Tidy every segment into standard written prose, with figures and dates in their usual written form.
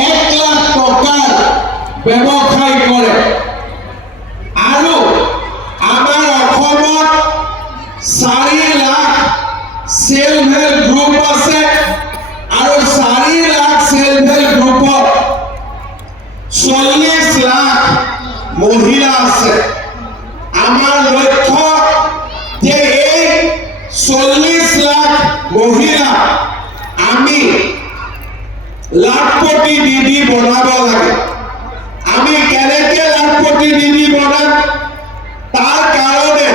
1 লাখ টকাৰ ব্যৱসায় কৰে আৰু আমাৰ অসমত 4 লাখ সেলফ হেল্প গ্ৰুপ আছে আৰু 4 লাখ সেলফ হেল্প গ্ৰুপত 40 লাখ মহিলা আছে। আমাৰ লক্ষ্য যে এই 40 লাখ মহিলা আমি লাখপতি দিদি বনাব লাগে। আমি কেনেকে লাখপতি দিদি বনাম তাৰ কাৰণে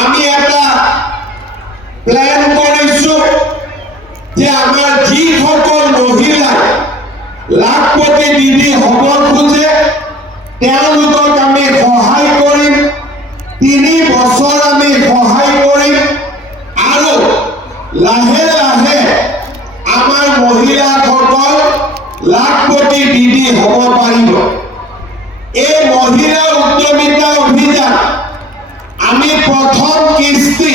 আমি এটা প্ল্যান কৰিছো যে আমাৰ যিসকল মহিলা লাখপতি দিদি হ'ব খোজে তেওঁলোকক আমি সহায় কৰিম। 3 বছৰ আমি সহায় কৰিম আৰু লাহে লাহে আমাৰ মহিলাসকল লাখপতি দিদি হ'ব পাৰিব। এই মহিলা উদ্যমিতা অভিযান আমি প্ৰথম কিস্তি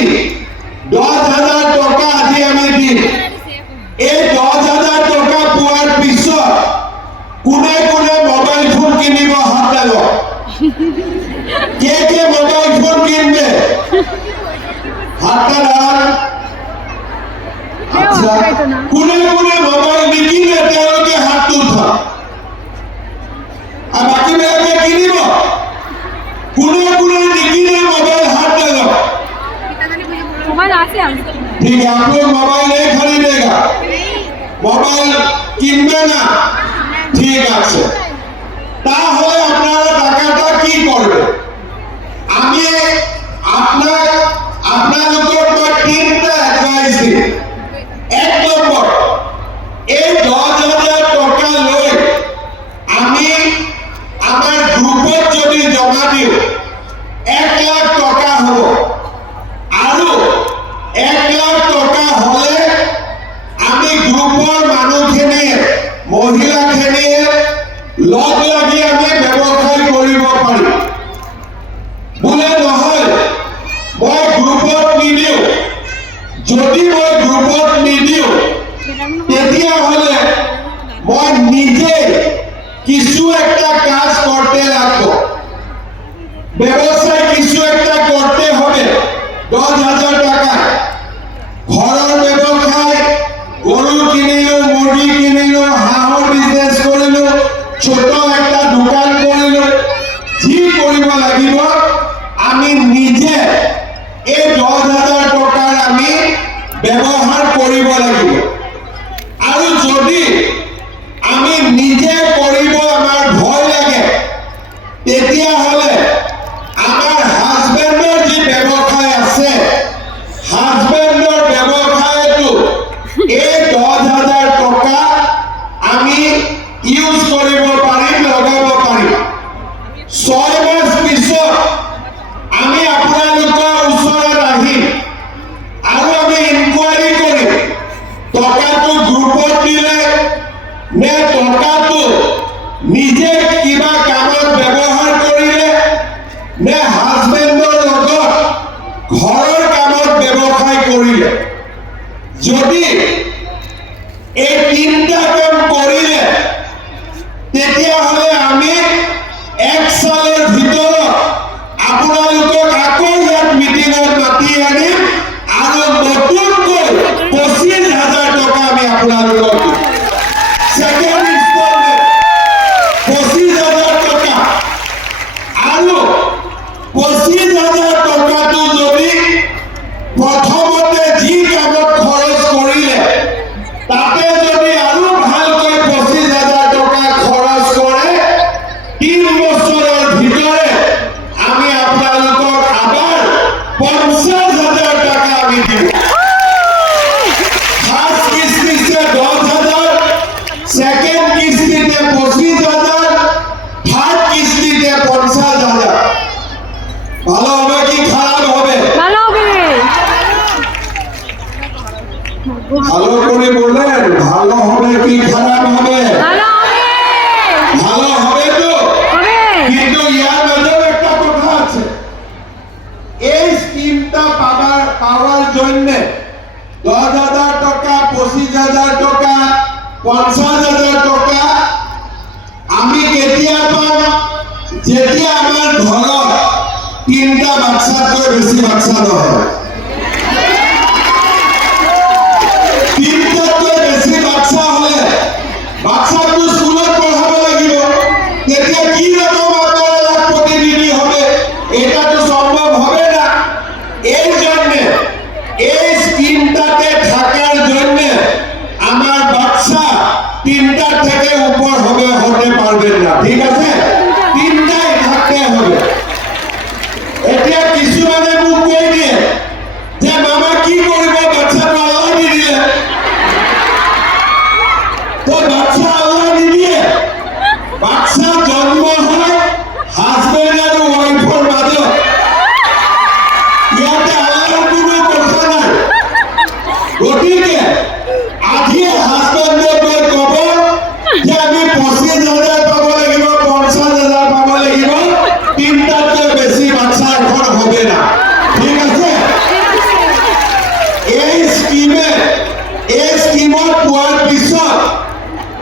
10,000 টকা আজি আমি দিম। এই 10,000 টকা পোৱাৰ পিছত কোনে কোনে মোবাইল ফোন কিনিব হাত দাঙক। কে মোবাইল ফোন কিনবে হাত দাঙক। আচ্ছা, কোনে কোনে মোবাইল নিকিনে তেওঁলোকে হাত উঠাওক আর বাকিবিলাকে কিনিব। কোনে কোনে নিকিনে মোবাইল হাত দাঙক। ठीक है, आप लोग मोबाइल नहीं खरीदेगा, मोबाइल किनबे ना, ঠিক আছে। তাহলে আপনারা টাকাটা কি করবে? আমি আপনাদের মই 3টা অ্যাডভাইস দিই। 1 নম্বর, এই 10,000 টাকা লৈ আমি আমার গ্রুপত যদি জমা দিও 1 লাখ টাকা হব আৰু 1 লাখ টাকা হলে আমি গ্রুপৰ মানুহখিনিয়ে মহিলাখিনিয়ে লগ লাগি আমি ব্যৱসায় কৰিব পাৰিম। বোলে নহয় মই গ্রুপত নিদিও, যদি মই গ্রুপত নিদিও তেতিয়া হলে মই নিজে কিছু একটা কাজ করতে লাগবো। ব্যবসায় কিছু একটা করতে হবে। 10,000 টাকা ঘৰৰ ব্যবসায়, গরু কিনিলো, মুরগি কিনিলো, হাঁহৰ বিজনেস কৰিলো, ছোট একটা দোকান কৰিলো, যি কৰিব লাগিব আমি নিজে এই 10,000 টকাৰ আমি ব্যবহার কৰিব লাগিব। আৰু যদি আমি নিজে কৰিব আমাৰ ভয় লাগে তেতিয়া হলে আমার হাজবেন্ডৰ যি ব্যৱসায় আছে হাজবেন্ডৰ ব্যৱসায়টো এই 10,000 টকা আমি ইউজ কৰিব পাৰিম, লগাব পাৰিম। 6 মাস পিছত আমি আপোনালোকৰ ওচৰত আহিম আৰু আমি ইনকুৱাৰী কৰিম টকাটো গ্ৰুপত দিলে নে টকাটো নিজে কিবা কামত ব্যৱহাৰ কৰিলে নে হাজবেন্ডৰ লগত ঘৰৰ কামত ব্যৱসায় কৰিলে। যদি এই 3টা কাম কৰিলে তেতিয়া হলে আমি 1 সালের ভিতৰত আপোনালোকক আকৌ ইয়াত মিটিঙত মাতি আনিম আৰু নতুনকৈ 25,000 টকা আমি আপোনালোকক দিম। সেকেন্ড ইনস্টলমেন্ট 25,000 টাকা আৰু 25,000 টাকাটো যদি প্ৰথমতে যি কামত খৰচ কৰিলে তাতে যদি আৰু ভালকৈ 25,000 টাকা খৰচ কৰে 3 বছৰৰ ভিতৰে আমি আপোনালোকক আবার 50,000 টাকা আমি দিম। ফার্স্ট কিস্তিতে 10,000, সেকেন্ড কিস্তিতে 25,000, থার্ড কিস্তিতে 50,000। ভালো হবে কি খারাপ হবে? ভালো হবে। ভালো করে বলেন, ভালো হবে কি খারাপ হবে? ভালো হবে। ভালো হবে তো? হবে। কিন্তু ইয়ার মধ্যে একটা কথা আছে। এই স্কিমটা পাওয়ার জন্য 10,000 টাকা, 25,000 টাকা, 50,000 টাকা যেতিয়া আমাৰ ঘৰত তিনিটা বাচ্চাতকৈ বেছি বাচ্চা নহয়, তিনিটাতকৈ বেছি বাচ্চা হলে বাচ্চাটো স্কুলত পঢ়াব লাগিব, তেতিয়া কি রকম আপনারা লাখপতি দিদি হবে? এটা তো সম্ভব হবে না। এই জন্য এই স্কিমটাতে থাকার জন্য আমার বাচ্চা তিনটা থেকে উপর হতে পারবেন না, ঠিক আছে? তিনটাই থাকতে হবে। এটা কিছু মানে মুখ কই দিয়ে যে মামা কি করবে, বাচ্চা তো আল্লাহ দিলে, তো বাচ্চা আল্লাহ দিয়ে বাচ্চা জন্ম হয় হাজবেন্ড আর ওয়াইফের মাঝে, ইয়াতে আল্লাহর কোনো কথা নাই। গতিকে আজি হাজবেন্ডে কব যে আমি 25,000 পাব লাগিব, 50,000 পাব লাগিব, তিনটাতকৈ বেছি বাচ্চা এখন হবে না, ঠিক আছে? এই স্কিমত পোৱাৰ পিছত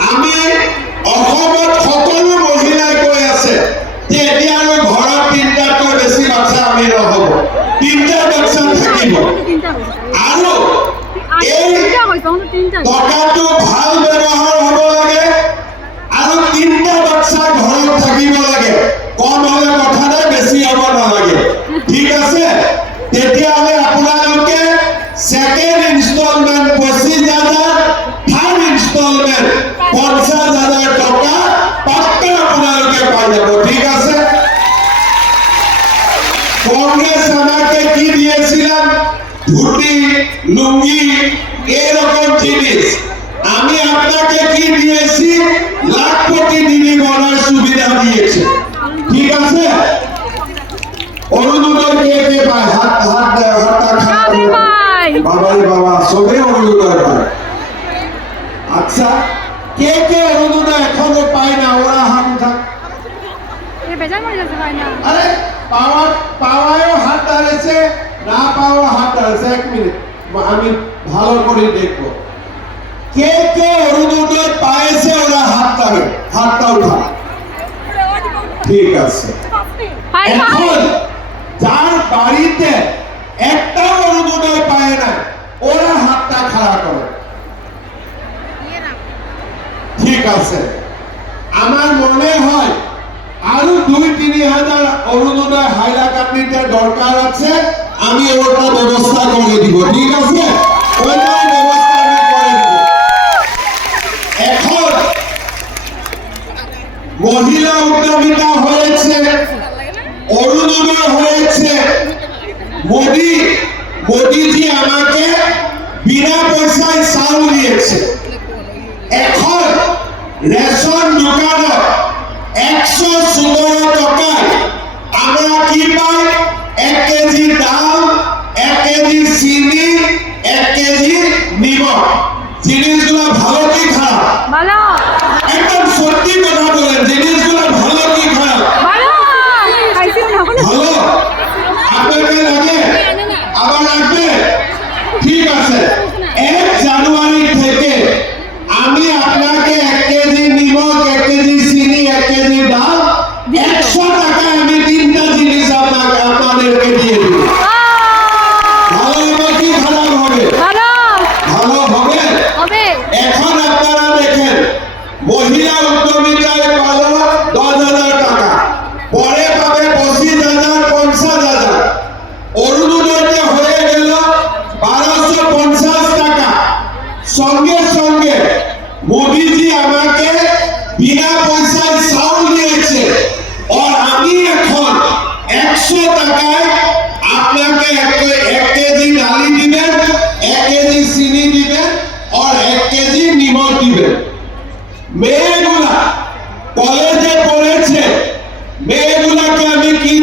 আমি অসমত সকলো মহিলাই কৈ আছে যে এতিয়া আৰু ঘৰত তিনটাতকৈ বেছি বাচ্চা আমি নহ'ব, তিনটা বাচ্চা থাকিব। আৰু এই টকাটো ভাল ব্যৱহাৰ হ'ব লাগে আৰু তিনটা বাচ্চা ঘৰত থাকিব লাগে, কম হলে কথা নাই, বেছি হ'ব নালাগে, ঠিক আছে? তেতিয়াহ'লে আপোনালোকে সেকেন্ড ইনষ্টলমেন্ট 25,000, থার্ড ইনষ্টলমেন্ট 50,000 টকা পাক্কা আপনাদেরকে পাই যাব, ঠিক আছে? কংগ্রেস আমাকে কি দিয়েছিলাম? ধুতি, লুঙ্গি, এরকম জিনিস। আমি আপনাকে কি দিয়েছি? লাখপতি দিদি বলার সুবিধা দিয়েছে, ঠিক আছে? অরুণোদয় কে কে পায়? হাতটা বাবাই বাবা সবে অরুণোদয় পায়। আচ্ছা, কে কে অরুণোদয় এখনো পায় না? ওরা হাত উঠাক। আরে পাওয়ায়ও হাত দাঁড়িয়েছে, না পাওয়া হাত দাঁড়িয়েছে। 1 মিনিট আমি ভালো করে দেখবো কে কে অরুণোদয় পাইছে, ওরা হাতটা উঠা, ঠিক আছে? এখন যার বাড়িতে একটা অরুণোদয় পায় না, ওরা হাতটা খাড়া করে, ঠিক আছে? আমার মনে হয় আরো 2-3 হাজার অরুণোদয় হাইলাকান্দিতে দরকার আছে, আমি ওটা ব্যবস্থা করে দিব, ঠিক আছে? ওইটার ব্যবস্থা আমি করে দিব। এখন মহিলা উদ্যমিতা হয়েছে, অরুণোদয় হয়েছে, মোদিজি আমাকে বিনা পয়সায় চাউল দিয়েছে। এখন রেশন দোকানত 117 টাকায় আমরা কি পাই? 1 কেজি ডাল, 1 কেজি চিনি, 1 কেজি নিমখ। জিনিসগুলো ভালো কি খারাপ? ভালো। একদম সত্যি কথা বলেন, জিনিসগুলো ভালো কি খারাপ? ভালো। ভালো। আপনাকে লাগে? আবার লাগবে? ঠিক আছে। 1 জানুয়ারি থেকে আমি আপনাকে 1 কেজি নিমখ, 1 কেজি চিনি, 1 কেজি ডাল, 100 টাকায় আমি 3টা জিনিস আপনাদেরকে দিয়ে দিব। ভালো হবে কি খারাপ হবে? ভালো হবে। এখন আপনারা দেখেন, মহিলা উদ্যমিতায় পালো 10,000 টাকা, পরে পাবে 25,000, 50,000, অরুণোদয়তে হয়ে গেল 1250 টাকা। সঙ্গে সঙ্গে মোদিজি আমাকে বিনা পয়সায় চাউল দিয়েছে, আর আমি এখন 100 টাকায় আপনাকে 1 কেজি ডালি দিবেন, 1 কেজি চিনি দিবেন, আর 1 কেজি নিমখ দিবেন। মেয়েগুলা কলেজে পড়েছে, মেয়েগুলাকে আমি কি